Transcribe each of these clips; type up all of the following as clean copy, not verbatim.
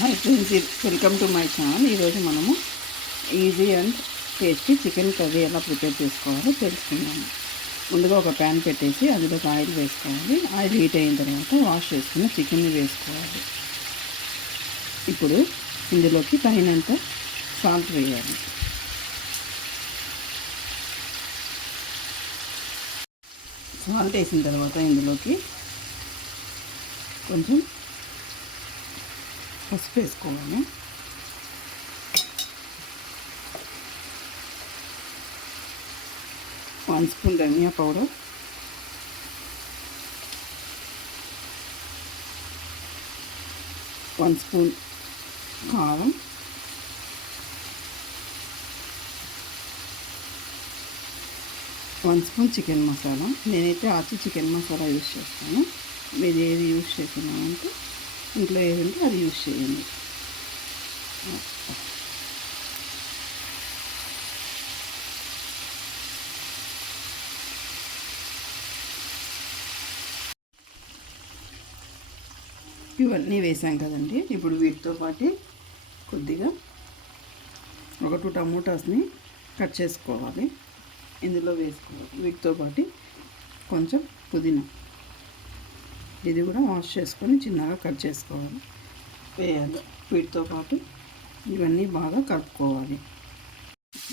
Hi friends, welcome to my channel. ఈరోజు మనము easy and tasty chicken curry ఎలా prepare చేసుకోవాలో తెలుసుకుందాము. ముందుగా ఒక ప్యాన్ పెట్టేసి అందులో ఆయిల్ వేసుకోవాలి. ఆయిల్ హీట్ అయిన తర్వాత వాష్ చేసుకుని చికెన్ని వేసుకోవాలి. ఇప్పుడు ఇందులోకి తగినంత సాల్ట్ వేయాలి. సాల్ట్ వేసిన తర్వాత ఇందులోకి కొంచెం పసుపు వేసుకోవాలి. వన్ స్పూన్ ధనియా పౌడర్, వన్ స్పూన్ కారం, వన్ స్పూన్ చికెన్ మసాలా. నేనైతే ఆచి చికెన్ మసాలా యూజ్ చేస్తాను. మీరు ఏది యూజ్ చేస్తున్నామంటే ఇంట్లో ఏది ఉంటే అది యూజ్ చేయండి. ఇవన్నీ వేసాం కదండి. ఇప్పుడు వీటితో పాటు కొద్దిగా ఒక 2 టమోటాస్ని కట్ చేసుకోవాలి, ఇందులో వేసుకోవాలి. వీటితో పాటు కొంచెం పుదీనా, ఇది కూడా వాష్ చేసుకొని చిన్నగా కట్ చేసుకోవాలి, వేయాలి. వీటితో పాటు ఇవన్నీ బాగా కలుపుకోవాలి.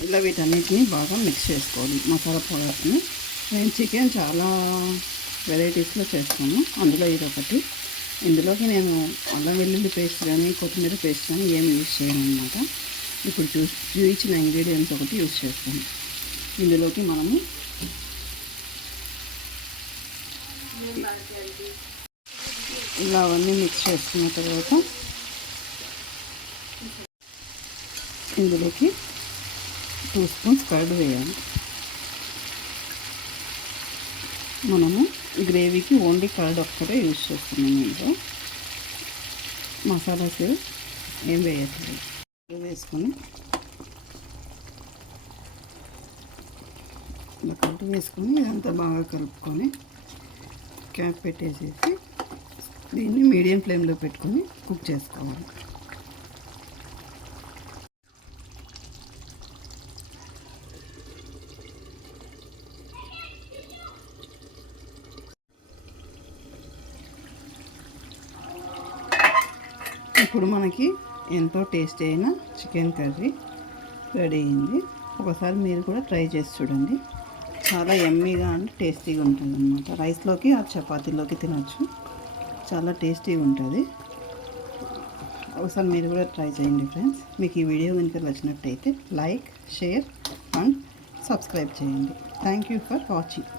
ఇలా వీటన్నిటిని బాగా మిక్స్ చేసుకోవాలి. మసాలా పౌడర్ని నేను చికెన్ చాలా వెరైటీస్లో చేస్తాను, అందులో ఇదొకటి. ఇందులోకి నేను అల్లం వెల్లుల్లి పేస్ట్ కానీ కొత్తిమీర పేస్ట్ కానీ ఏమి యూజ్ చేయను అన్నమాట. ఇప్పుడు చూపించిన ఇంగ్రీడియంట్స్ ఒకటి యూజ్ చేస్తాను. ఇందులోకి మనము ఇలా అవన్నీ మిక్స్ చేసుకున్న తర్వాత ఇందులోకి 2 స్పూన్స్ కర్డ్ వేయాలి. మనము గ్రేవీకి ఓన్లీ కర్డ్ ఒక్కటే యూజ్ చేస్తున్నాము. ఇందులో మసాలాస్ ఏం వేయట్లేదు. వేసుకొని ఇలా కర్డ్ వేసుకొని ఇదంతా బాగా కలుపుకొని క్యాప్ పెట్టేసేసి దీన్ని మీడియం ఫ్లేమ్లో పెట్టుకొని కుక్ చేసుకోవాలి. ఇప్పుడు మనకి ఎంతో టేస్టీ అయిన చికెన్ కర్రీ రెడీ అయింది. ఒకసారి మీరు కూడా ట్రై చేసి చూడండి. చాలా యమ్మీగా అండ్ టేస్టీగా ఉంటుంది అన్నమాట. రైస్లోకి ఆ చపాతీలోకి తినచ్చు. చాలా టేస్టీగా ఉంటుంది. ఒకసారి మీరు కూడా ట్రై చేయండి ఫ్రెండ్స్. మీకు ఈ వీడియో కనుక నచ్చినట్టయితే లైక్, షేర్ అండ్ సబ్స్క్రైబ్ చేయండి. Thank you for watching.